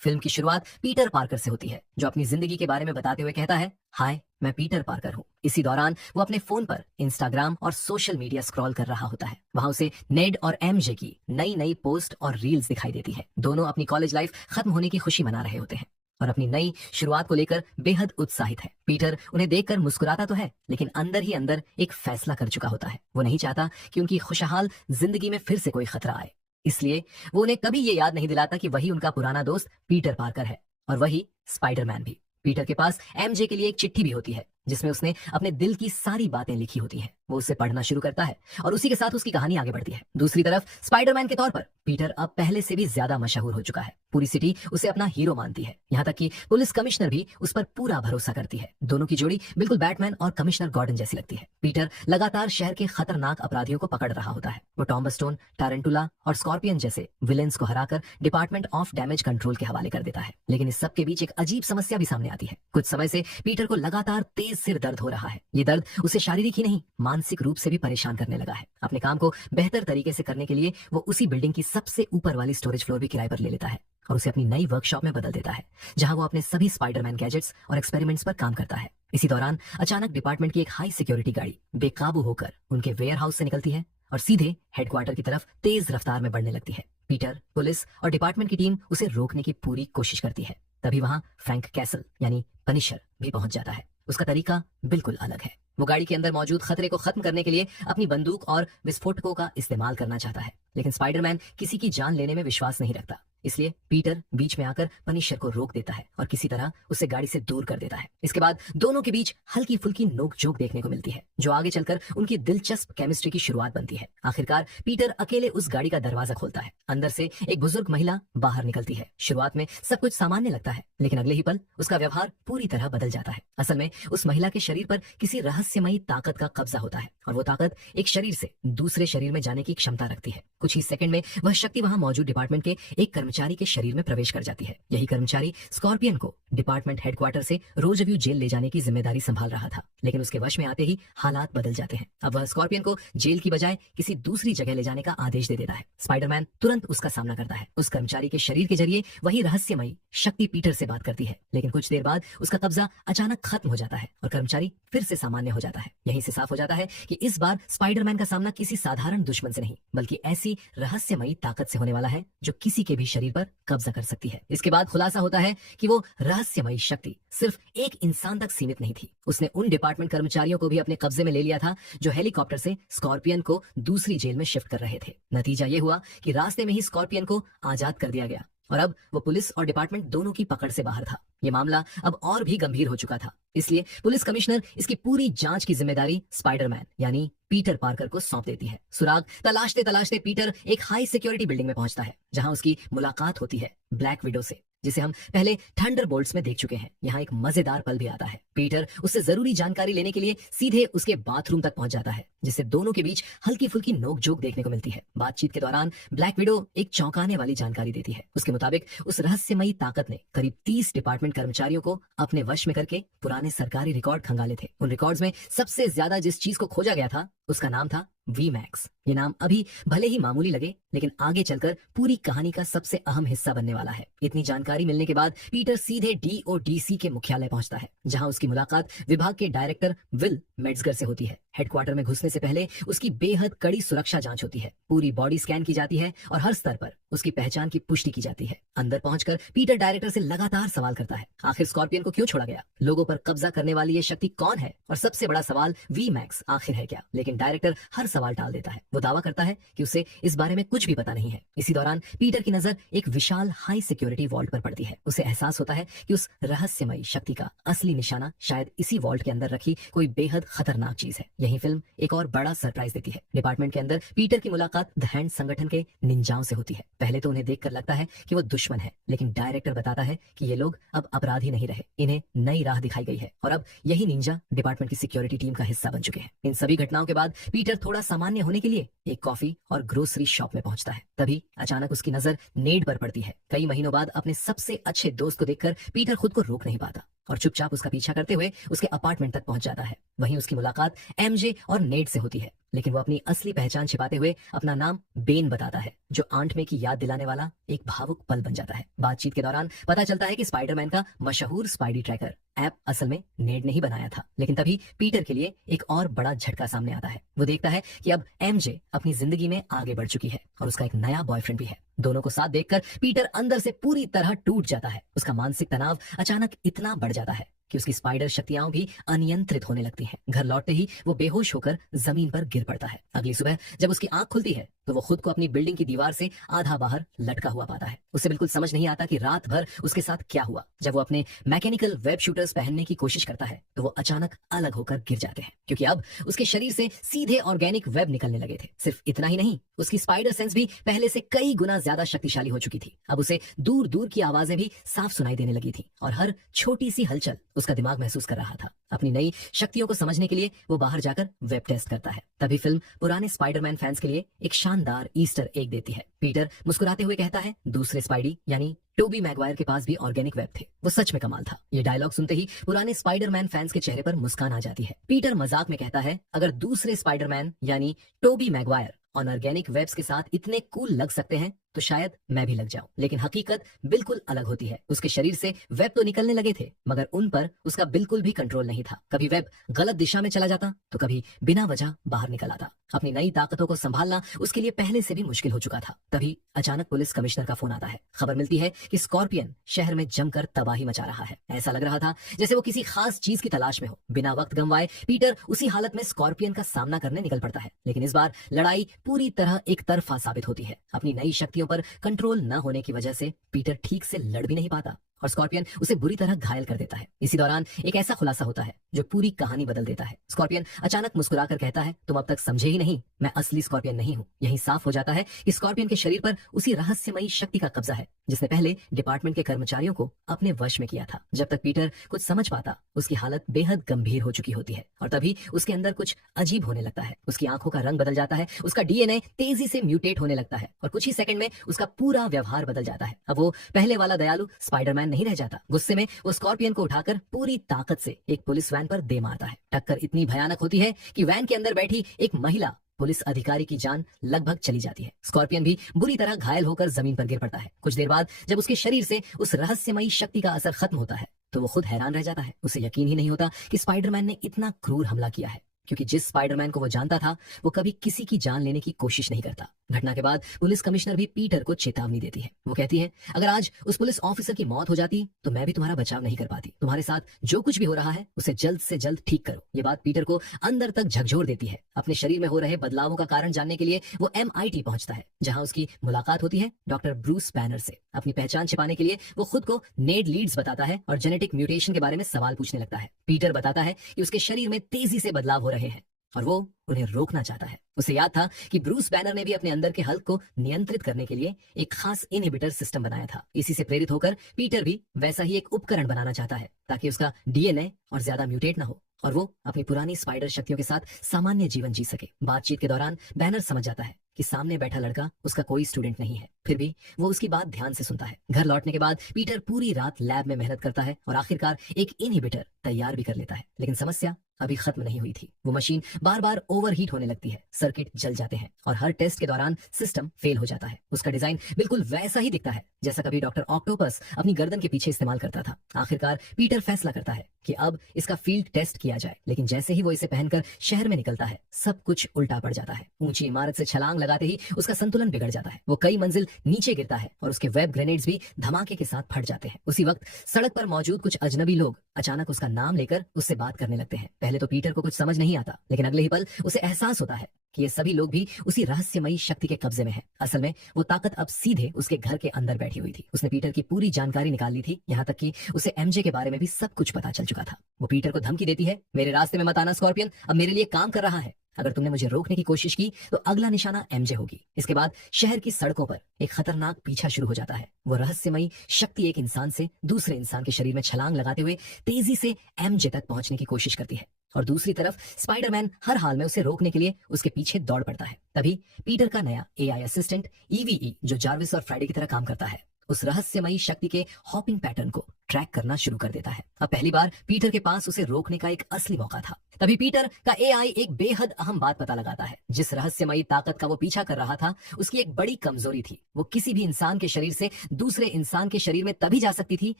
Film की शुरुआत Peter Parker से होती है, जो अपनी जिंदगी के बारे में बताते हुए कहता है, हाय मैं पीटर पार्कर हूँ। इसी दौरान वो अपने फोन पर इंस्टाग्राम और सोशल मीडिया स्क्रॉल कर रहा होता है। वहां उसे नेड और एमजे की नई नई पोस्ट और रील्स दिखाई देती है। दोनों अपनी कॉलेज लाइफ खत्म होने की खुशी मना रहे होते हैं और अपनी नई शुरुआत को लेकर बेहद उत्साहित है। पीटर उन्हें देखकर मुस्कुराता तो है, लेकिन अंदर ही अंदर एक फैसला कर चुका होता है। वो नहीं चाहता कि उनकी खुशहाल जिंदगी में फिर से कोई खतरा आए। इसलिए वो उन्हें कभी ये याद नहीं दिलाता कि वही उनका पुराना दोस्त पीटर पार्कर है, और वही स्पाइडरमैन भी। पीटर के पास एमजे के लिए एक चिट्ठी भी होती है, जिसमें उसने अपने दिल की सारी बातें लिखी होती हैं। वो उसे पढ़ना शुरू करता है और उसी के साथ उसकी कहानी आगे बढ़ती है। दूसरी तरफ स्पाइडरमैन के तौर पर पीटर अब पहले से भी ज्यादा मशहूर हो चुका है। पूरी सिटी उसे अपना हीरो मानती है, यहाँ तक कि पुलिस कमिश्नर भी उस पर पूरा भरोसा करती है। दोनों की जोड़ी बिल्कुल बैटमैन और कमिश्नर गॉर्डन जैसी लगती है। पीटर लगातार शहर के खतरनाक अपराधियों को पकड़ रहा होता है। वो टॉम स्टोन, टारंटुला और स्कॉर्पियन जैसे विलेंस को हराकर डिपार्टमेंट ऑफ डैमेज कंट्रोल के हवाले कर देता है। लेकिन इस सब के बीच एक अजीब समस्या भी सामने आती है। कुछ समय से पीटर को लगातार तेज सिर दर्द हो रहा है। ये दर्द उसे शारीरिक ही नहीं, मानसिक रूप से भी परेशान करने लगा है। अपने काम को बेहतर तरीके से करने के लिए वो उसी बिल्डिंग की सबसे ऊपर वाली स्टोरेज फ्लोर भी किराए पर ले लेता है और उसे अपनी नई वर्कशॉप में बदल देता है, जहां वो अपने सभी स्पाइडरमैन गैजेट्स और एक्सपेरिमेंट्स पर काम करता है। इसी दौरान अचानक डिपार्टमेंट की एक हाई सिक्योरिटी गाड़ी बेकाबू होकर उनके वेयर हाउस से निकलती है और सीधे हेडक्वार्टर की तरफ तेज रफ्तार में बढ़ने लगती है। पीटर, पुलिस और डिपार्टमेंट की टीम उसे रोकने की पूरी कोशिश करती है। तभी वहां फ्रैंक कैसल यानी पनिशर भी पहुंच जाता है। उसका तरीका बिल्कुल अलग है। वो गाड़ी के अंदर मौजूद खतरे को खत्म करने के लिए अपनी बंदूक और विस्फोटकों का इस्तेमाल करना चाहता है, लेकिन स्पाइडरमैन किसी की जान लेने में विश्वास नहीं रखता। इसलिए पीटर बीच में आकर पनिशर को रोक देता है और किसी तरह उसे गाड़ी से दूर कर देता है। इसके बाद दोनों के बीच हल्की फुल्की नोकझोंक देखने को मिलती है, जो आगे चलकर उनकी दिलचस्प केमिस्ट्री की शुरुआत बनती है। आखिरकार पीटर अकेले उस गाड़ी का दरवाजा खोलता है। अंदर से एक बुजुर्ग महिला बाहर निकलती है। शुरुआत में सब कुछ सामान्य लगता है, लेकिन अगले ही पल उसका व्यवहार पूरी तरह बदल जाता है। असल में उस महिला के शरीर पर किसी रहस्यमयी ताकत का कब्जा होता है और वो ताकत एक शरीर से दूसरे शरीर में जाने की क्षमता रखती है। कुछ ही सेकंड में वह शक्ति वहां मौजूद डिपार्टमेंट के एक कर्मचारी के शरीर में प्रवेश कर जाती है। यही कर्मचारी स्कॉर्पियन को डिपार्टमेंट हेडक्वार्टर से रोजव्यू जेल ले जाने की जिम्मेदारी संभाल रहा था, लेकिन उसके वश में आते ही हालात बदल जाते हैं। अब वह स्कॉर्पियन को जेल की बजाय किसी दूसरी जगह ले जाने का आदेश दे देता है। स्पाइडरमैन तुरंत उसका सामना करता है। उस कर्मचारी के शरीर के जरिए वही रहस्यमयी शक्ति पीटर से बात करती है, लेकिन कुछ देर बाद उसका कब्जा अचानक खत्म हो जाता है और कर्मचारी फिर से सामान्य हो जाता है। यहीं से साफ हो जाता है कि इस बार स्पाइडरमैन का सामना किसी साधारण दुश्मन से नहीं, बल्कि ऐसी रहस्यमयी ताकत से होने वाला है जो किसी के भी शरीर पर कब्जा कर सकती है। इसके बाद खुलासा होता है कि वो रहस्यमयी शक्ति सिर्फ एक इंसान तक सीमित नहीं थी। उसने उन डिपार्टमेंट कर्मचारियों को भी अपने कब्जे में ले लिया था जो हेलीकॉप्टर से स्कॉर्पियन को दूसरी जेल में शिफ्ट कर रहे थे। नतीजा ये हुआ कि रास्ते में ही स्कॉर्पियन को आजाद कर दिया गया और अब वो पुलिस और डिपार्टमेंट दोनों की पकड़ से बाहर था। ये मामला अब और भी गंभीर हो चुका था, इसलिए पुलिस कमिश्नर इसकी पूरी जांच की जिम्मेदारी स्पाइडरमैन यानी पीटर पार्कर को सौंप देती है। सुराग तलाशते तलाशते पीटर एक हाई सिक्योरिटी बिल्डिंग में पहुंचता है, जहां उसकी मुलाकात होती है ब्लैक विडो से, जिसे हम पहले थंडरबोल्ट्स में देख चुके हैं। यहाँ एक मजेदार पल भी आता है। पीटर उससे जरूरी जानकारी लेने के लिए सीधे उसके बाथरूम तक पहुंच जाता है, जिससे दोनों के बीच हल्की फुल्की नोकझोंक देखने को मिलती है। बातचीत के दौरान ब्लैक विडो एक चौंकाने वाली जानकारी देती है। उसके मुताबिक उस रहस्यमयी ताकत ने करीब 30 डिपार्टमेंट कर्मचारियों को अपने वश में करके पुराने सरकारी रिकॉर्ड खंगाले थे। उन रिकॉर्ड्स में सबसे ज्यादा जिस चीज को खोजा गया था उसका नाम था वीमैक्स। ये नाम अभी भले ही मामूली लगे, लेकिन आगे चलकर पूरी कहानी का सबसे अहम हिस्सा बनने वाला है। इतनी जानकारी मिलने के बाद पीटर सीधे डीओडीसी के मुख्यालय पहुंचता है, जहां उसकी मुलाकात विभाग के डायरेक्टर विल मेट्जगर से होती है। हेडक्वार्टर में घुसने से पहले उसकी बेहद कड़ी सुरक्षा जांच होती है। पूरी बॉडी स्कैन की जाती है और हर स्तर पर उसकी पहचान की पुष्टि की जाती है। अंदर पहुंचकर पीटर डायरेक्टर से लगातार सवाल करता है, आखिर स्कॉर्पियन को क्यों छोड़ा गया, लोगों पर कब्जा करने वाली ये शक्ति कौन है, और सबसे बड़ा सवाल वीमैक्स आखिर है क्या। लेकिन डायरेक्टर हर सवाल टाल देता है। वो दावा करता है कि उसे इस बारे में कुछ भी पता नहीं है। इसी दौरान पीटर की नजर एक विशाल हाई सिक्योरिटी वॉल्ट पर पड़ती है। उसे एहसास होता है कि उस रहस्यमयी शक्ति का असली निशाना शायद इसी वॉल्ट के अंदर रखी कोई बेहद खतरनाक चीज है। यही फिल्म एक और बड़ा सरप्राइज देती है। डिपार्टमेंट के अंदर पीटर की मुलाकात द हैंड संगठन के निंजाओं से होती है। पहले तो उन्हें देखकर लगता है कि वो दुश्मन है, लेकिन डायरेक्टर बताता है कि ये लोग अब अपराधी नहीं रहे, इन्हें नई राह दिखाई गई है और अब यही निंजा डिपार्टमेंट की सिक्योरिटी टीम का हिस्सा बन चुके हैं। इन सभी घटनाओं के बाद पीटर थोड़ा सामान्य होने के लिए एक कॉफी और ग्रोसरी शॉप में पहुंचता है। तभी अचानक उसकी नजर नेड पर पड़ती है। कई महीनों बाद अपने सबसे अच्छे दोस्त को देखकर पीटर खुद को रोक नहीं पाता और चुपचाप उसका पीछा करते हुए उसके अपार्टमेंट तक पहुंच जाता है। वहीं उसकी मुलाकात एमजे और नेड से होती है। लेकिन वो अपनी असली पहचान छिपाते हुए अपना नाम बेन बताता है, जो आंट मे की याद दिलाने वाला एक भावुक पल बन जाता है। बातचीत के दौरान पता चलता है कि स्पाइडरमैन का मशहूर स्पाइडी ट्रैकर ऐप असल में नेड ने ही बनाया था। लेकिन तभी पीटर के लिए एक और बड़ा झटका सामने आता है। वो देखता है कि अब एमजे अपनी जिंदगी में आगे बढ़ चुकी है और उसका एक नया बॉयफ्रेंड भी है। दोनों को साथ देखकर पीटर अंदर से पूरी तरह टूट जाता है। उसका मानसिक तनाव अचानक इतना बढ़ जाता है कि उसकी स्पाइडर शक्तियां भी अनियंत्रित होने लगती हैं। घर लौटते ही वो बेहोश होकर जमीन पर गिर पड़ता है। अगली सुबह जब उसकी आंख खुलती है तो वो खुद को अपनी बिल्डिंग की दीवार से आधा बाहर लटका हुआ पाता है। उसे बिल्कुल समझ नहीं आता कि रात भर उसके साथ क्या हुआ। जब वो अपने मैकेनिकल वेब शूटर्स पहनने की कोशिश करता है तो वो अचानक अलग होकर गिर जाते हैं, क्योंकि अब उसके शरीर से सीधे ऑर्गेनिक वेब निकलने लगे थे। सिर्फ इतना ही नहीं, उसकी स्पाइडर सेंस भी पहले से कई गुना ज्यादा शक्तिशाली हो चुकी थी। अब उसे दूर दूर की आवाजें भी साफ सुनाई देने लगी थी और हर छोटी सी हलचल उसका दिमाग महसूस कर रहा था। अपनी नई शक्तियों को समझने के लिए वो बाहर जाकर वेब टेस्ट करता है। तभी फिल्म पुराने स्पाइडरमैन फैंस के लिए एक शानदार ईस्टर एग देती है। पीटर मुस्कुराते हुए कहता है, दूसरे स्पाइडी यानी टोबी मैगवायर के पास भी ऑर्गेनिक वेब थे। वो सच में कमाल था। ये डायलॉग सुनते ही पुराने स्पाइडरमैन फैंस के चेहरे पर मुस्कान आ जाती है। पीटर मजाक में कहता है, अगर दूसरे स्पाइडरमैन यानी टोबी मैगवायर ऑर्गेनिक वेब्स के साथ इतने कूल लग सकते हैं तो शायद मैं भी लग जाऊं। लेकिन हकीकत बिल्कुल अलग होती है। उसके शरीर से वेब तो निकलने लगे थे, मगर उन पर उसका बिल्कुल भी कंट्रोल नहीं था। कभी वेब गलत दिशा में चला जाता तो कभी बिना वजह बाहर निकल आता। अपनी नई ताकतों को संभालना उसके लिए पहले से भी मुश्किल हो चुका था। तभी अचानक पुलिस कमिश्नर का फोन आता है। खबर मिलती है कि स्कॉर्पियन शहर में जमकर तबाही मचा रहा है। ऐसा लग रहा था जैसे वो किसी खास चीज की तलाश में हो। बिना वक्त गंवाए पीटर उसी हालत में स्कॉर्पियन का सामना करने निकल पड़ता है। लेकिन इस बार लड़ाई पूरी तरह एक तरफा साबित होती है। अपनी नई शक्तियों पर कंट्रोल न होने की वजह से पीटर ठीक से लड़ भी नहीं पाता और स्कॉर्पियन उसे बुरी तरह घायल कर देता है। इसी दौरान एक ऐसा खुलासा होता है जो पूरी कहानी बदल देता है। स्कॉर्पियन अचानक मुस्कुराकर कहता है, तुम अब तक समझे ही नहीं, मैं असली स्कॉर्पियन नहीं हूँ। यहीं साफ हो जाता है कि स्कॉर्पियन के शरीर पर उसी रहस्यमयी शक्ति का कब्जा है जिसने पहले डिपार्टमेंट के कर्मचारियों को अपने वश में किया था। जब तक पीटर कुछ समझ पाता उसकी हालत बेहद गंभीर हो चुकी होती है और तभी उसके अंदर कुछ अजीब होने लगता है। उसकी आंखों का रंग बदल जाता है, उसका डीएनए तेजी से म्यूटेट होने लगता है और कुछ ही सेकंड में उसका पूरा व्यवहार बदल जाता है। अब वो पहले वाला दयालु स्पाइडरमैन नहीं रह जाता। गुस्से में वो स्कॉर्पियन को उठाकर पूरी ताकत से एक पुलिस वैन पर दे मारता है। टक्कर इतनी भयानक होती है कि वैन के अंदर बैठी एक महिला पुलिस अधिकारी की जान लगभग चली जाती है। स्कॉर्पियन भी बुरी तरह घायल होकर जमीन पर गिर पड़ता है। कुछ देर बाद जब उसके शरीर से उस रहस्यमयी शक्ति का असर खत्म होता है तो वो खुद हैरान रह जाता है। उसे यकीन ही नहीं होता कि स्पाइडरमैन ने इतना क्रूर हमला किया है, क्योंकि जिस स्पाइडरमैन को वो जानता था वो कभी किसी की जान लेने की कोशिश नहीं करता। घटना के बाद पुलिस कमिश्नर भी पीटर को चेतावनी देती है। वो कहती है, अगर आज उस पुलिस ऑफिसर की मौत हो जाती तो मैं भी तुम्हारा बचाव नहीं कर पाती। तुम्हारे साथ जो कुछ भी हो रहा है उसे जल्द से जल्द ठीक करो। ये बात पीटर को अंदर तक झकझोर देती है। अपने शरीर में हो रहे बदलावों का कारण जानने के लिए वो MIT पहुंचता है, जहां उसकी मुलाकात होती है डॉक्टर ब्रूस बैनर से। अपनी पहचान छिपाने के लिए वो खुद को नेड लीड्स बताता है और जेनेटिक म्यूटेशन के बारे में सवाल पूछने लगता है। पीटर बताता है कि उसके शरीर में तेजी से बदलाव हो रहे हैं और वो उन्हें रोकना चाहता है। उसे याद था कि ब्रूस बैनर ने भी अपने अंदर के हल्क को नियंत्रित करने के लिए एक खास इनहिबिटर सिस्टम बनाया था। इसी से प्रेरित होकर पीटर भी वैसा ही एक उपकरण बनाना चाहता है ताकि उसका डीएनए और ज्यादा म्यूटेट ना हो और वो अपनी पुरानी स्पाइडर शक्तियों के साथ सामान्य जीवन जी सके। बातचीत के दौरान बैनर समझ जाता है कि सामने बैठा लड़का उसका कोई स्टूडेंट नहीं है, फिर भी वो उसकी बात ध्यान से सुनता है। घर लौटने के बाद पीटर पूरी रात लैब में मेहनत करता है और आखिरकार एक इनहिबिटर तैयार भी कर लेता है। लेकिन समस्या अभी खत्म नहीं हुई थी। वो मशीन बार बार ओवरहीट होने लगती है, सर्किट जल जाते हैं और हर टेस्ट के दौरान सिस्टम फेल हो जाता है। उसका डिजाइन बिल्कुल वैसा ही दिखता है जैसा कभी डॉक्टर ऑक्टोपस अपनी गर्दन के पीछे इस्तेमाल करता था। आखिरकार पीटर फैसला करता है कि अब इसका फील्ड टेस्ट किया जाए, लेकिन जैसे ही वो इसे पहनकर शहर में निकलता है सब कुछ उल्टा पड़ जाता है। ऊंची इमारत से छलांग लगाते ही उसका संतुलन बिगड़ जाता है। वो कई मंजिल नीचे गिरता है और उसके वेब ग्रेनेड्स भी धमाके के साथ फट जाते हैं। उसी वक्त सड़क पर मौजूद कुछ अजनबी लोग अचानक उसका नाम लेकर उससे बात करने लगते हैं। पहले तो पीटर को कुछ समझ नहीं आता, लेकिन अगले ही पल उसे एहसास होता है कि ये सभी लोग भी उसी रहस्यमयी शक्ति के कब्जे में हैं। असल में वो ताकत अब सीधे उसके घर के अंदर बैठी हुई थी। उसने पीटर की पूरी जानकारी निकाल ली थी, यहाँ तक कि उसे एमजे के बारे में भी सब कुछ पता चल चुका था। वो पीटर को धमकी देती है, मेरे रास्ते में मत आना स्कॉर्पियन, अब मेरे लिए काम कर रहा है। अगर तुमने मुझे रोकने की कोशिश की तो अगला निशाना एमजे होगी। इसके बाद शहर की सड़कों पर एक खतरनाक पीछा शुरू हो जाता है। वो रहस्यमयी शक्ति एक इंसान से दूसरे इंसान के शरीर में छलांग लगाते हुए तेजी से एमजे तक पहुंचने की कोशिश करती है और दूसरी तरफ स्पाइडरमैन हर हाल में उसे रोकने के लिए उसके पीछे दौड़ पड़ता है। तभी पीटर का नया एआई असिस्टेंट ईवीई, जो जार्विस और फ्राइडे की तरह काम करता है, उस रहस्यमयी शक्ति के हॉपिंग पैटर्न को ट्रैक करना शुरू कर देता है। अब पहली बार पीटर के पास उसे रोकने का एक असली मौका था। तभी पीटर का एआई एक बेहद अहम बात पता लगाता है। जिस रहस्यमयी ताकत का वो पीछा कर रहा था, उसकी एक बड़ी कमजोरी थी। वो किसी भी इंसान के शरीर से दूसरे इंसान के शरीर में तभी जा सकती थी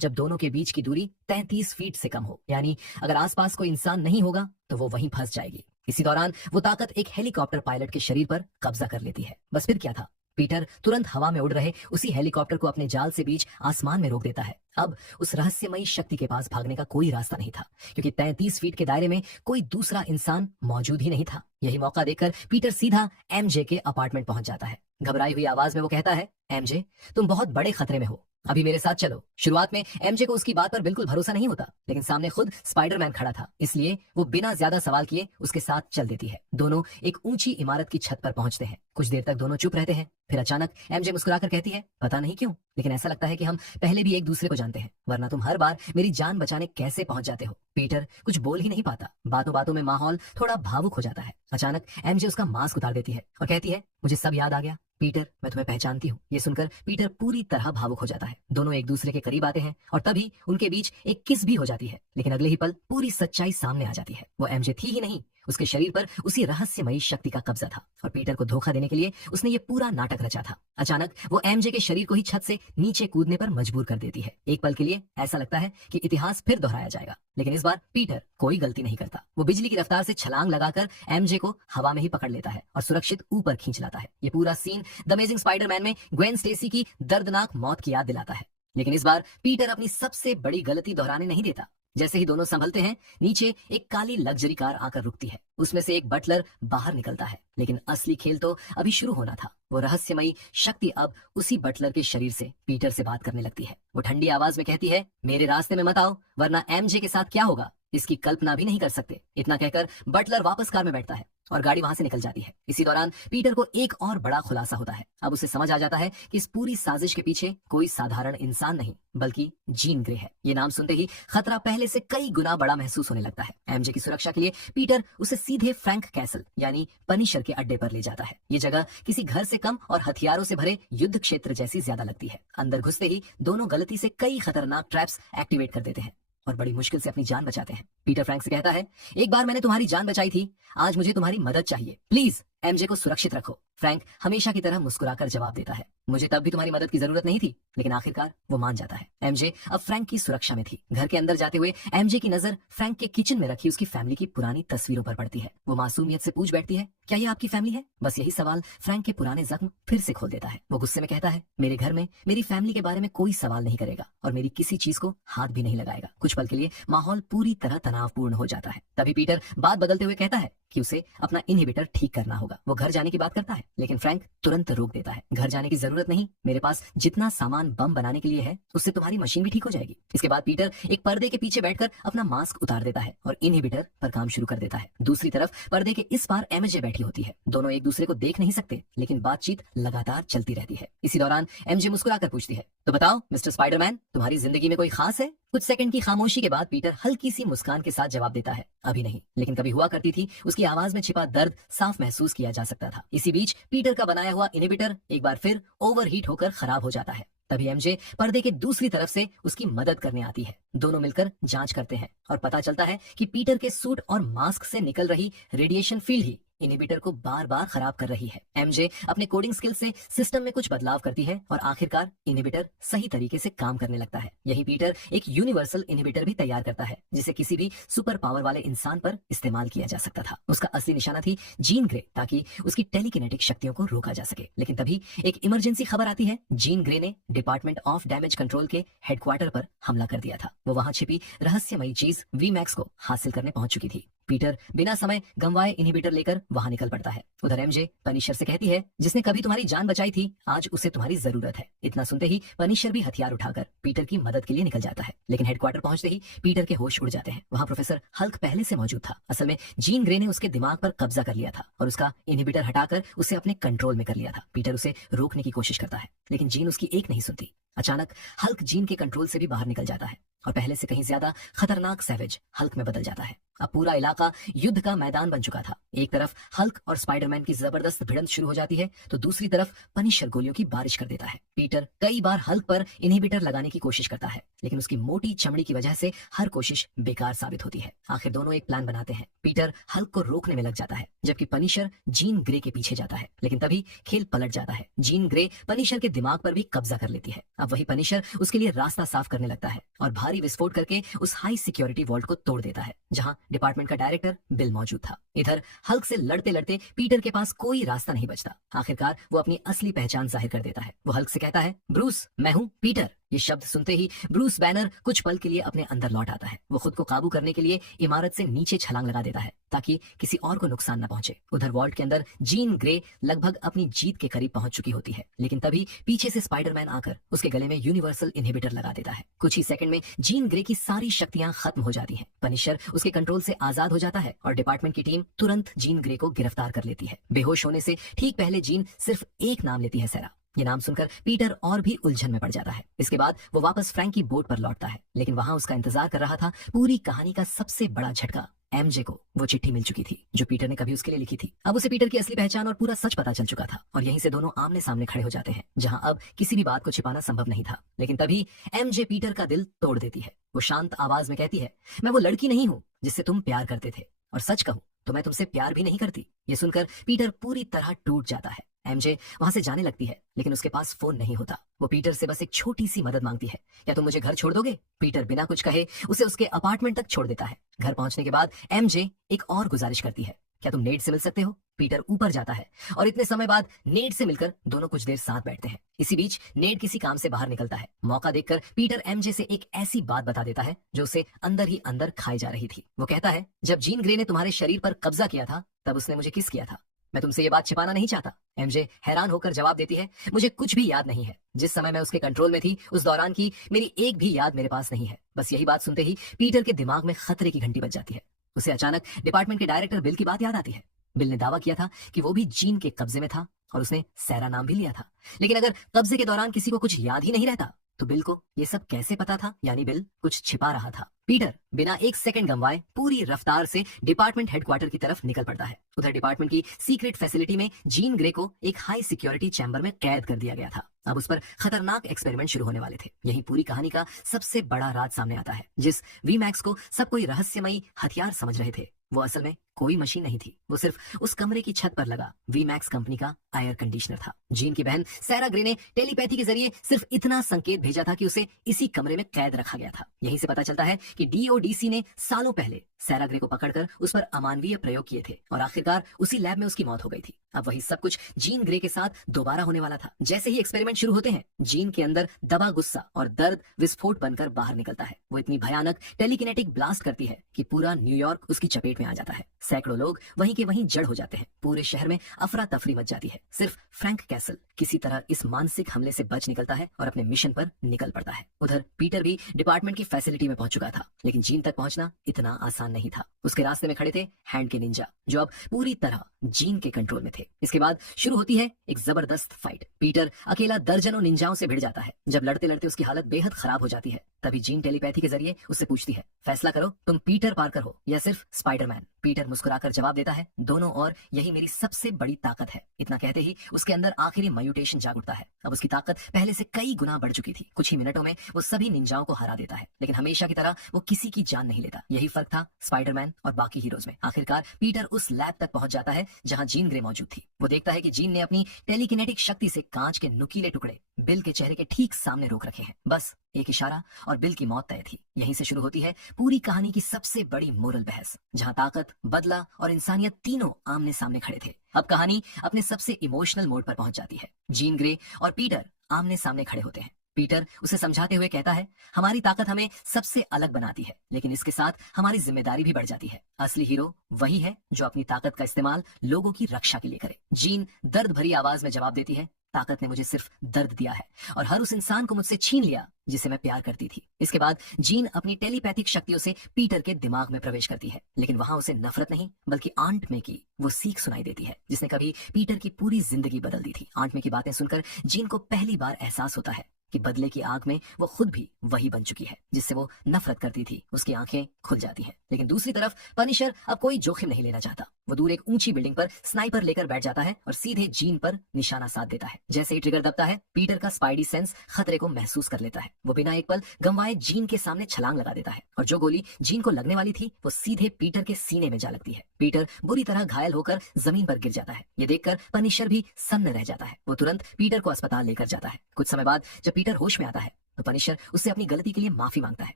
जब दोनों के बीच की दूरी 33 फीट से कम हो। यानी अगर आसपास कोई इंसान नहीं होगा तो वो वहीं फंस जाएगी। इसी दौरान वो ताकत एक हेलीकॉप्टर पायलट के शरीर पर कब्जा कर लेती है। बस फिर क्या था, पीटर तुरंत हवा में उड़ रहे उसी हेलीकॉप्टर को अपने जाल से बीच आसमान में रोक देता है। अब उस रहस्यमयी शक्ति के पास भागने का कोई रास्ता नहीं था, क्योंकि 33 फीट के दायरे में कोई दूसरा इंसान मौजूद ही नहीं था। यही मौका देखकर पीटर सीधा एमजे के अपार्टमेंट पहुंच जाता है। घबराई हुई आवाज में वो कहता है, एमजे, तुम बहुत बड़े खतरे में हो, अभी मेरे साथ चलो। शुरुआत में एमजे को उसकी बात पर बिल्कुल भरोसा नहीं होता, लेकिन सामने खुद स्पाइडरमैन खड़ा था, इसलिए वो बिना ज्यादा सवाल किए उसके साथ चल देती है। दोनों एक ऊंची इमारत की छत पर पहुंचते हैं। कुछ देर तक दोनों चुप रहते हैं। फिर अचानक एमजे मुस्कुराकर कहती है, पता नहीं क्यों, लेकिन ऐसा लगता है कि हम पहले भी एक दूसरे को जानते हैं, वरना तुम हर बार मेरी जान बचाने कैसे पहुंच जाते हो। पीटर कुछ बोल ही नहीं पाता। बातों बातों में माहौल थोड़ा भावुक हो जाता है। अचानक एमजे उसका मास्क उतार देती है और कहती है, मुझे सब याद आ गया पीटर, मैं तुम्हें पहचानती हूँ। ये सुनकर पीटर पूरी तरह भावुक हो जाता है। दोनों एक दूसरे के करीब आते हैं और तभी उनके बीच एक किस भी हो जाती है। लेकिन अगले ही पल पूरी सच्चाई सामने आ जाती है। वो एमजे थी ही नहीं, उसके शरीर पर उसी रहस्यमयी शक्ति का कब्जा था और पीटर को धोखा देने के लिए उसने ये पूरा नाटक रचा था। अचानक वो एमजे के शरीर को ही छत से नीचे कूदने पर मजबूर कर देती है। एक पल के लिए ऐसा लगता है कि इतिहास फिर दोहराया जाएगा, लेकिन इस बार पीटर कोई गलती नहीं करता। वो बिजली की रफ्तार से छलांग लगाकर एमजे को हवा में ही पकड़ लेता है और सुरक्षित ऊपर खींच लाता है। ये पूरा सीन द अमेजिंग स्पाइडरमैन में ग्वेन स्टेसी की दर्दनाक मौत की याद दिलाता है। लेकिन इस बार पीटर अपनी सबसे बड़ी गलती दोहराने नहीं देता। जैसे ही दोनों संभलते हैं, नीचे एक काली लग्जरी कार आकर रुकती है। उसमें से एक बटलर बाहर निकलता है, लेकिन असली खेल तो अभी शुरू होना था। वो रहस्यमयी शक्ति अब उसी बटलर के शरीर से पीटर से बात करने लगती है। वो ठंडी आवाज में कहती है, मेरे रास्ते में मत आओ, वरना एमजे के साथ क्या होगा इसकी कल्पना भी नहीं कर सकते। इतना कहकर बटलर वापस कार में बैठता है और गाड़ी वहां से निकल जाती है। इसी दौरान पीटर को एक और बड़ा खुलासा होता है। अब उसे समझ आ जाता है कि इस पूरी साजिश के पीछे कोई साधारण इंसान नहीं, बल्कि जीन ग्रे है। ये नाम सुनते ही खतरा पहले से कई गुना बड़ा महसूस होने लगता है। एमजे की सुरक्षा के लिए पीटर उसे सीधे फ्रैंक कैसल यानी पनिशर के अड्डे पर ले जाता है। ये जगह किसी घर से कम और हथियारों से भरे युद्ध क्षेत्र जैसी ज्यादा लगती है। अंदर घुसते ही दोनों गलती से कई खतरनाक ट्रैप्स एक्टिवेट कर देते हैं और बड़ी मुश्किल से अपनी जान बचाते हैं। पीटर फ्रैंक से कहता है, एक बार मैंने तुम्हारी जान बचाई थी, आज मुझे तुम्हारी मदद चाहिए, प्लीज एमजे को सुरक्षित रखो। फ्रैंक हमेशा की तरह मुस्कुराकर जवाब देता है, मुझे तब भी तुम्हारी मदद की जरूरत नहीं थी। लेकिन आखिरकार वो मान जाता है। एमजे अब फ्रैंक की सुरक्षा में थी। घर के अंदर जाते हुए एमजे की नजर फ्रैंक के किचन में रखी उसकी फैमिली की पुरानी तस्वीरों पर पड़ती है। वो मासूमियत से पूछ बैठती है, क्या ये आपकी फैमिली है? बस यही सवाल फ्रैंक के पुराने जख्म फिर से खोल देता है। वो गुस्से में कहता है, मेरे घर में मेरी फैमिली के बारे में कोई सवाल नहीं करेगा और मेरी किसी चीज को हाथ भी नहीं लगाएगा। कुछ पल के लिए माहौल पूरी तरह तनावपूर्ण हो जाता है। तभी पीटर बात बदलते हुए कहता है कि उसे अपना इनहिबिटर ठीक करना होगा। वो घर जाने की बात करता है, लेकिन फ्रैंक तुरंत रोक देता है। घर जाने की जरूरत नहीं, मेरे पास जितना सामान बम बनाने के लिए है उससे तुम्हारी मशीन भी ठीक हो जाएगी। इसके बाद पीटर एक पर्दे के पीछे बैठकर अपना मास्क उतार देता है और इनहिबिटर पर काम शुरू कर देता है। दूसरी तरफ पर्दे के इस पार एमजे बैठी होती है। दोनों एक दूसरे को देख नहीं सकते, लेकिन बातचीत लगातार चलती रहती है। इसी दौरान एमजे मुस्कुराकर पूछती है, तो बताओ मिस्टर स्पाइडरमैन, तुम्हारी जिंदगी में कोई खास है? कुछ सेकंड की खामोशी के बाद पीटर हल्की सी मुस्कान के साथ जवाब देता है, अभी नहीं, लेकिन कभी हुआ करती थी। उसकी आवाज में छिपा दर्द साफ महसूस किया जा सकता था। इसी बीच पीटर का बनाया हुआ इनहिबिटर एक बार फिर ओवरहीट होकर खराब हो जाता है। तभी एमजे पर्दे के दूसरी तरफ से उसकी मदद करने आती है। दोनों मिलकर जांच करते हैं और पता चलता है कि पीटर के सूट और मास्क से निकल रही रेडिएशन फील्ड ही इनहिबिटर को बार बार खराब कर रही है। एमजे अपने कोडिंग स्किल से सिस्टम में कुछ बदलाव करती है और आखिरकार इनहिबिटर सही तरीके से काम करने लगता है। यही पीटर एक यूनिवर्सल इनहिबिटर भी तैयार करता है, जिसे किसी भी सुपर पावर वाले इंसान पर इस्तेमाल किया जा सकता था। उसका असली निशाना थी जीन ग्रे, ताकि उसकी टेलीकिनेटिक शक्तियों को रोका जा सके। लेकिन तभी एक इमरजेंसी खबर आती है। जीन ग्रे ने डिपार्टमेंट ऑफ डैमेज कंट्रोल के हेडक्वार्टर पर हमला कर दिया था। वो वहां छिपी रहस्यमयी चीज वीमैक्स को हासिल करने पहुंच चुकी थी। पीटर बिना समय गंवाए इनहिबिटर लेकर वहां निकल पड़ता है। उधर एमजे पनिशर से कहती है, जिसने कभी तुम्हारी जान बचाई थी, आज उसे तुम्हारी जरूरत है। इतना सुनते ही पनिशर भी हथियार उठाकर पीटर की मदद के लिए निकल जाता है। लेकिन हेडक्वार्टर पहुंचते ही पीटर के होश उड़ जाते हैं। वहां प्रोफेसर हल्क पहले से मौजूद था। असल में जीन ग्रे ने उसके दिमाग पर कब्जा कर लिया था और उसका इनहिबिटर हटाकर उसे अपने कंट्रोल में कर लिया था। पीटर उसे रोकने की कोशिश करता है, लेकिन जीन उसकी एक नहीं सुनती। अचानक हल्क जीन के कंट्रोल से भी बाहर निकल जाता है और पहले से कहीं ज्यादा खतरनाक सैवेज हल्क में बदल जाता है। अब पूरा इलाका युद्ध का मैदान बन चुका था। एक तरफ हल्क और स्पाइडरमैन की जबरदस्त भिड़ंत शुरू हो जाती है तो दूसरी तरफ पनिशर गोलियों की बारिश कर देता है। पीटर कई बार हल्क पर इनहिबिटर लगाने की कोशिश करता है लेकिन उसकी मोटी चमड़ी की वजह से हर कोशिश बेकार साबित होती है। आखिर दोनों एक प्लान बनाते हैं। पीटर हल्क को रोकने में लग जाता है जबकि पनिशर जीन ग्रे के पीछे जाता है, लेकिन तभी खेल पलट जाता है। जीन ग्रे पनिशर के दिमाग पर भी कब्जा कर लेती है। अब वही पनिशर उसके लिए रास्ता साफ करने लगता है और भारी विस्फोट करके उस हाई सिक्योरिटी वॉल्ट को तोड़ देता है जहां डिपार्टमेंट का डायरेक्टर बिल मौजूद था। इधर हल्क से लड़ते लड़ते पीटर के पास कोई रास्ता नहीं बचता। आखिरकार वो अपनी असली पहचान जाहिर कर देता है। वो हल्क से कहता है, ब्रूस, मैं हूँ पीटर। ये शब्द सुनते ही ब्रूस बैनर कुछ पल के लिए अपने अंदर लौट आता है। वो खुद को काबू करने के लिए इमारत से नीचे छलांग लगा देता है ताकि किसी और को नुकसान न पहुंचे। उधर वॉल्ट के अंदर जीन ग्रे लगभग अपनी जीत के करीब पहुंच चुकी होती है, लेकिन तभी पीछे से स्पाइडरमैन आकर उसके गले में यूनिवर्सल इनहिबिटर लगा देता है। कुछ ही सेकंड में जीन ग्रे की सारी शक्तियां खत्म हो जाती हैं। पनिशर उसके कंट्रोल से आजाद हो जाता है और डिपार्टमेंट की टीम तुरंत जीन ग्रे को गिरफ्तार कर लेती है। बेहोश होने से ठीक पहले जीन सिर्फ एक नाम लेती है, सैरा। ये नाम सुनकर पीटर और भी उलझन में पड़ जाता है। इसके बाद वो वापस फ्रैंक की बोट पर लौटता है, लेकिन वहां उसका इंतजार कर रहा था पूरी कहानी का सबसे बड़ा झटका। एमजे को वो चिट्ठी मिल चुकी थी जो पीटर ने कभी उसके लिए लिखी थी। अब उसे पीटर की असली पहचान और पूरा सच पता चल चुका था और यहीं से दोनों आमने सामने खड़े हो जाते हैं जहां अब किसी भी बात को छिपाना संभव नहीं था। लेकिन तभी एमजे पीटर का दिल तोड़ देती है। वो शांत आवाज में कहती है, मैं वो लड़की नहीं हूँ जिससे तुम प्यार करते थे, और सच कहूँ तो मैं तुमसे प्यार भी नहीं करती। ये सुनकर पीटर पूरी तरह टूट जाता है। एमजे वहां से जाने लगती है लेकिन उसके पास फोन नहीं होता। वो पीटर से बस एक छोटी सी मदद मांगती है, क्या तुम मुझे घर छोड़ दोगे? पीटर बिना कुछ कहे उसे उसके अपार्टमेंट तक छोड़ देता है। घर पहुंचने के बाद एमजे एक और गुजारिश करती है, क्या तुम नेड से मिल सकते हो? पीटर ऊपर जाता है और इतने समय बाद नेड से मिलकर दोनों कुछ देर साथ बैठते हैं। इसी बीच नेड किसी काम से बाहर निकलता है। मौका देखकर पीटर एमजे से एक ऐसी बात बता देता है जो उसे अंदर ही अंदर खाई जा रही थी। वो कहता है, जब जीन ग्रे ने तुम्हारे शरीर पर कब्जा किया था तब उसने मुझे किस किया था। मैं तुमसे ये बात छिपाना नहीं चाहता। एमजे हैरान होकर जवाब देती है, मुझे कुछ भी याद नहीं है। जिस समय मैं उसके कंट्रोल में थी उस दौरान की मेरी एक भी याद मेरे पास नहीं है। बस यही बात सुनते ही पीटर के दिमाग में खतरे की घंटी बज जाती है। उसे अचानक डिपार्टमेंट के डायरेक्टर बिल की बात याद आती है। बिल ने दावा किया था कि वो भी जीन के कब्जे में था और उसने सैरा नाम भी लिया था। लेकिन अगर कब्जे के दौरान किसी को कुछ याद ही नहीं रहता तो बिल को ये सब कैसे पता था? यानी बिल कुछ छिपा रहा था। पीटर बिना एक सेकंड गंवाए पूरी रफ्तार से डिपार्टमेंट हेडक्वार्टर की तरफ निकल पड़ता है। उधर डिपार्टमेंट की सीक्रेट फैसिलिटी में जीन ग्रे को एक हाई सिक्योरिटी चैम्बर में कैद कर दिया गया था। अब उस पर खतरनाक एक्सपेरिमेंट शुरू होने वाले थे। यही पूरी कहानी का सबसे बड़ा राज सामने आता है। जिस वीमैक्स को सब कोई रहस्यमयी हथियार समझ रहे थे वो असल में कोई मशीन नहीं थी। वो सिर्फ उस कमरे की छत पर लगा वीमैक्स कंपनी का एयर कंडीशनर था। जीन की बहन सैरा ग्रे ने टेलीपैथी के जरिए सिर्फ इतना संकेत भेजा था कि उसे इसी कमरे में कैद रखा गया था। यहीं से पता चलता है कि डीओडीसी ने सालों पहले सैरा ग्रे को पकड़कर उस पर अमानवीय प्रयोग किए थे और आखिरकार उसी लैब में उसकी मौत हो गई थी। अब वही सब कुछ जीन ग्रे के साथ दोबारा होने वाला था। जैसे ही एक्सपेरिमेंट शुरू होते हैं जीन के अंदर दबा गुस्सा और दर्द विस्फोट बनकर बाहर निकलता है। वो इतनी भयानक टेलीकिनेटिक ब्लास्ट करती है कि पूरा न्यूयॉर्क उसकी चपेट में आ जाता है। सैकड़ों लोग वहीं के वहीं जड़ हो जाते हैं। पूरे शहर में अफरा तफरी मच जाती है। सिर्फ फ्रैंक कैसल किसी तरह इस मानसिक हमले से बच निकलता है और अपने मिशन पर निकल पड़ता है। उधर पीटर भी डिपार्टमेंट की फैसिलिटी में पहुंच चुका था, लेकिन जीन तक पहुंचना इतना आसान नहीं था। उसके रास्ते में खड़े थे हैंड के निंजा जो अब पूरी तरह जीन के कंट्रोल में थे। इसके बाद शुरू होती है एक जबरदस्त फाइट। पीटर अकेला दर्जनों निंजाओं से भिड़ जाता है। जब लड़ते लड़ते उसकी हालत बेहद खराब हो जाती है तभी जीन टेलीपैथी के जरिए उससे पूछती है, फैसला करो, तुम पीटर पार्कर हो या सिर्फ स्पाइडरमैन। पीटर मुस्कुराकर जवाब देता है, दोनों, और यही मेरी सबसे बड़ी ताकत है। इतना कहते ही उसके अंदर आखिरी म्यूटेशन जाग उठता है। अब उसकी ताकत पहले से कई गुना बढ़ चुकी थी। कुछ ही मिनटों में वो सभी निंजाओं को हरा देता है, लेकिन हमेशा की तरह वो किसी की जान नहीं लेता। यही फर्क था स्पाइडरमैन और बाकी हीरोज में। आखिरकार पीटर उस लैब तक पहुंच जाता है जहां जीन ग्रे मौजूद थी। वो देखता है कि जीन ने अपनी टेलीकिनेटिक शक्ति से कांच के नुकीले टुकड़े बिल के चेहरे के ठीक सामने रोक रखे हैं। बस एक इशारा और बिल की मौत तय थी। यहीं से शुरू होती है पूरी कहानी की सबसे बड़ी मोरल बहस, जहां ताकत, बदला और इंसानियत तीनों आमने सामने खड़े थे। अब कहानी अपने सबसे इमोशनल मोड पर पहुंच जाती है। जीन ग्रे और पीटर आमने सामने खड़े होते हैं। पीटर उसे समझाते हुए कहता है, हमारी ताकत हमें सबसे अलग बनाती है, लेकिन इसके साथ हमारी जिम्मेदारी भी बढ़ जाती है। असली हीरो वही है जो अपनी ताकत का इस्तेमाल लोगों की रक्षा के लिए करे। जीन दर्द भरी आवाज में जवाब देती है, ताकत ने मुझे सिर्फ दर्द दिया है और हर उस इंसान को मुझसे छीन लिया जिसे मैं प्यार करती थी। इसके बाद जीन अपनी टेलीपैथिक शक्तियों से पीटर के दिमाग में प्रवेश करती है, लेकिन वहां उसे नफरत नहीं बल्कि आंट में की वो सीख सुनाई देती है जिसने कभी पीटर की पूरी जिंदगी बदल दी थी। आंट में की बातें सुनकर जीन को पहली बार एहसास होता है कि बदले की आग में वो खुद भी वही बन चुकी है जिससे वो नफरत करती थी। उसकी आंखें खुल जाती हैं। लेकिन दूसरी तरफ पनिशर अब कोई जोखिम नहीं लेना चाहता। वो दूर एक ऊंची बिल्डिंग पर स्नाइपर लेकर बैठ जाता है और सीधे जीन पर निशाना साध देता है। जैसे ही ट्रिगर दबता है, पीटर का स्पाइडी सेंस खतरे को महसूस कर लेता है। वो बिना एक पल गंवाए जीन के सामने छलांग लगा देता है और जो गोली जीन को लगने वाली थी वो सीधे पीटर के सीने में जा लगती है। पीटर बुरी तरह घायल होकर जमीन पर गिर जाता है। ये देखकर पनिशर भी सन्न रह जाता है। वो तुरंत पीटर को अस्पताल लेकर जाता है। कुछ समय बाद जब पीटर होश में आता है तो पनिशर उससे अपनी गलती के लिए माफी मांगता है।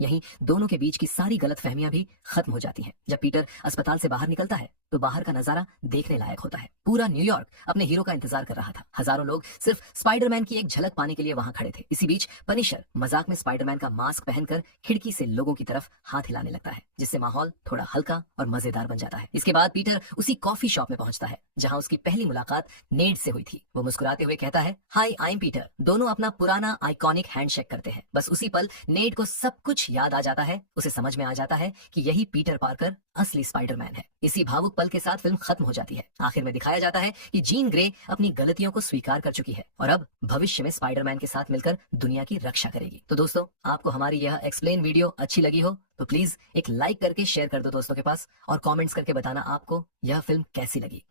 यहीं दोनों के बीच की सारी गलतफहमियां भी खत्म हो जाती हैं। जब पीटर अस्पताल से बाहर निकलता है तो बाहर का नजारा देखने लायक होता है। पूरा न्यूयॉर्क अपने हीरो का इंतजार कर रहा था। हजारों लोग सिर्फ स्पाइडरमैन की एक झलक पाने के लिए वहां खड़े थे। इसी बीच पनिशर मजाक में स्पाइडरमैन का मास्क पहनकर खिड़की से लोगों की तरफ हाथ हिलाने लगता है, जिससे माहौल थोड़ा हल्का और मजेदार बन जाता है। इसके बाद पीटर उसी कॉफी शॉप में पहुंचता है जहां उसकी पहली मुलाकात नेड से हुई थी। वो मुस्कुराते हुए कहता है, हाय आई एम पीटर। दोनों अपना पुराना आइकॉनिक हैंडशेक करते हैं। बस उसी पल नेड को सब कुछ याद आ जाता है। उसे समझ में आ जाता है कि यही पीटर पार्कर असली स्पाइडरमैन है। इसी भावुक पल के साथ फिल्म खत्म हो जाती है। आखिर में दिखाया जाता है कि जीन ग्रे अपनी गलतियों को स्वीकार कर चुकी है और अब भविष्य में स्पाइडरमैन के साथ मिलकर दुनिया की रक्षा करेगी। तो दोस्तों, आपको हमारी यह एक्सप्लेन वीडियो अच्छी लगी हो तो प्लीज एक लाइक करके शेयर कर दो दोस्तों के पास और कमेंट्स करके बताना आपको यह फिल्म कैसी लगी।